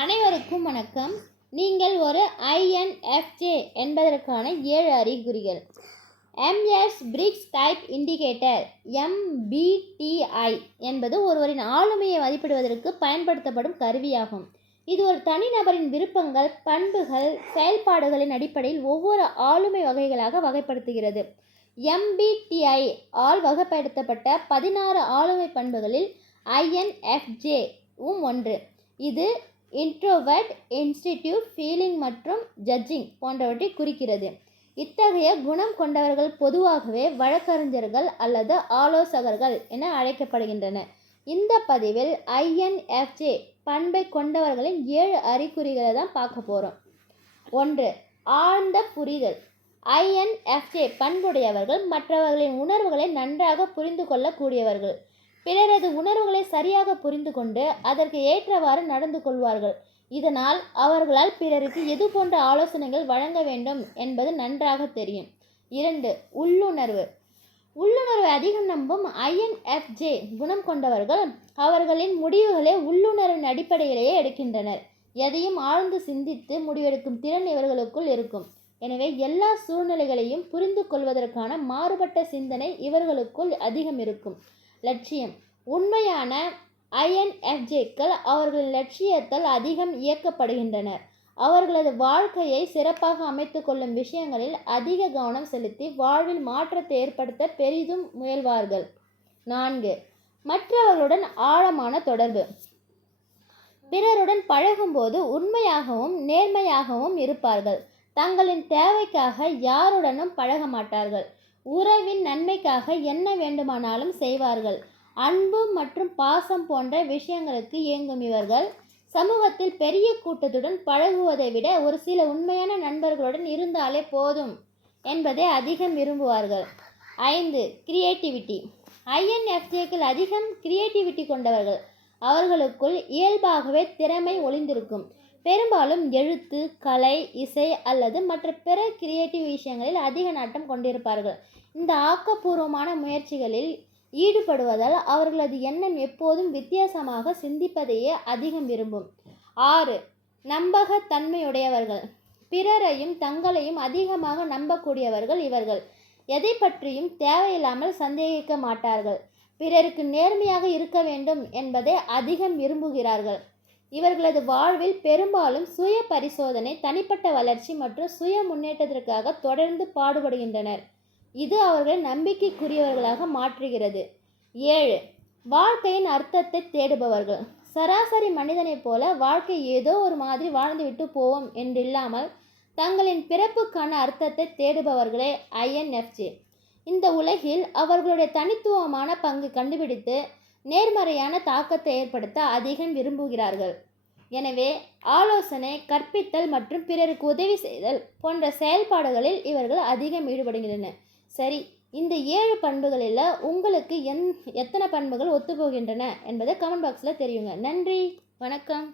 அனைவருக்கும் வணக்கம். நீங்கள் ஒரு ஐஎன்எஃப்ஜே என்பதற்கான ஏழு அறிகுறிகள். Myers Briggs type indicator MBTI என்பது ஒருவரின் ஆளுமையை மதிப்பிடுவதற்கு பயன்படுத்தப்படும் கருவியாகும். இது ஒரு தனிநபரின் விருப்பங்கள் பண்புகள் செயல்பாடுகளின் அடிப்படையில் ஒவ்வொரு ஆளுமை வகைகளாக வகைப்படுத்துகிறது. எம்பிடிஐ ஆல் வகைப்படுத்தப்பட்ட பதினாறு ஆளுமை பண்புகளில் ஐஎன்எஃப்ஜேவும் ஒன்று. இது இன்ட்ரோவர்ட் இன்ஸ்டிடியூட் ஃபீலிங் மற்றும் ஜட்ஜிங் போன்றவற்றை குறிக்கிறது. இத்தகைய குணம் கொண்டவர்கள் பொதுவாகவே வழக்கறிஞர்கள் அல்லது ஆலோசகர்கள் என அழைக்கப்படுகின்றனர் இந்த பதிவில் ஐஎன்எஃப்ஜே பண்பை கொண்டவர்களின் ஏழு அறிகுறிகளை தான் பார்க்க போகிறோம் ஒன்று ஆழ்ந்த புரிதல். ஐஎன்எஃப்ஜே பண்புடையவர்கள் மற்றவர்களின் உணர்வுகளை நன்றாக புரிந்து கொள்ளக்கூடியவர்கள். பிறரது உணர்வுகளை சரியாக புரிந்து கொண்டு அதற்கு ஏற்றவாறு நடந்து கொள்வார்கள். இதனால் அவர்களால் பிறருக்கு எது போன்ற ஆலோசனைகள் வழங்க வேண்டும் என்பது நன்றாக தெரியும். இரண்டு உள்ளுணர்வு. உள்ளுணர்வை அதிகம் நம்பும் ஐஎன்எஃப்ஜே குணம் கொண்டவர்கள் அவர்களின் முடிவுகளை உள்ளுணர்வின் அடிப்படையிலேயே எடுக்கின்றனர். எதையும் ஆழ்ந்து சிந்தித்து முடிவெடுக்கும் திறன் இவர்களுக்குள் இருக்கும். எனவே எல்லா சூழ்நிலைகளையும் புரிந்து கொள்வதற்கான மாறுபட்ட சிந்தனை இவர்களுக்குள் அதிகம் இருக்கும். லட்சியம். உண்மையான ஐஎன்எஃப்ஜேக்கள் அவர்களின் லட்சியத்தால் அதிகம் இயக்கப்படுகின்றனர். அவர்களது வாழ்க்கையை சிறப்பாக அமைத்து கொள்ளும் விஷயங்களில் அதிக கவனம் செலுத்தி வாழ்வில் மாற்றத்தை ஏற்படுத்த பெரிதும் முயல்வார்கள். நான்கு மற்றவர்களுடன் ஆழமான தொடர்பு. பிறருடன் பழகும்போது உண்மையாகவும் நேர்மையாகவும் இருப்பார்கள். தங்களின் தேவைக்காக யாருடனும் பழக மாட்டார்கள் உறவின் நன்மைக்காக என்ன வேண்டுமானாலும் செய்வார்கள். அன்பு மற்றும் பாசம் போன்ற விஷயங்களுக்கு இயங்கும் இவர்கள் சமூகத்தில் பெரிய கூட்டத்துடன் பழகுவதை விட ஒரு சில உண்மையான நண்பர்களுடன் இருந்தாலே போதும் என்பதை அதிகம் விரும்புவார்கள். ஐந்து கிரியேட்டிவிட்டி ஐஎன்எஃப்ஜேக்கள் அதிகம் கிரியேட்டிவிட்டி கொண்டவர்கள். அவர்களுக்குள் இயல்பாகவே திறமை ஒளிந்திருக்கும். பெரும்பாலும் எழுத்து கலை இசை அல்லது மற்ற பிற கிரியேட்டிவ் விஷயங்களில் அதிக நாட்டம் கொண்டிருப்பார்கள். இந்த ஆக்கப்பூர்வமான முயற்சிகளில் ஈடுபடுவதால் அவர்களது எண்ணம் எப்போதும் வித்தியாசமாக சிந்திப்பதையே அதிகம் விரும்பும். ஆறு நம்பகத்தன்மையுடையவர்கள். பிறரையும் தங்களையும் அதிகமாக நம்பக்கூடியவர்கள் இவர்கள். எதை பற்றியும் தேவையில்லாமல் சந்தேகிக்க மாட்டார்கள். பிறருக்கு நேர்மையாக இருக்க வேண்டும் என்பதை அதிகம் விரும்புகிறார்கள். இவர்களது வாழ்வில் பெரும்பாலும் சுய பரிசோதனை தனிப்பட்ட வளர்ச்சி மற்றும் சுய முன்னேற்றத்திற்காக தொடர்ந்து பாடுபடுகின்றனர். இது அவர்களை நம்பிக்கைக்குரியவர்களாக மாற்றுகிறது. ஏழு வாழ்க்கையின் அர்த்தத்தை தேடுபவர்கள். சராசரி மனிதனைப் போல வாழ்க்கை ஏதோ ஒரு மாதிரி வாழ்ந்துவிட்டு போவோம் என்றில்லாமல் தங்களின் பிறப்புக்கான அர்த்தத்தை தேடுபவர்களே ஐஎன்எஃப்ஜி இந்த உலகில் அவர்களுடைய தனித்துவமான பங்கு கண்டுபிடித்து நேர்மறையான தாக்கத்தை ஏற்படுத்த அதிகம் விரும்புகிறார்கள். எனவே ஆலோசனை கற்பித்தல் மற்றும் பிறருக்கு உதவி செய்தல் போன்ற செயல்பாடுகளில் இவர்கள் அதிகம் ஈடுபடுகின்றனர். சரி இந்த ஏழு பண்புகளில் உங்களுக்கு எந் எத்தனை பண்புகள் ஒத்துப்போகின்றன என்பதை கமெண்ட் பாக்ஸில் தெரியுங்க நன்றி வணக்கம்.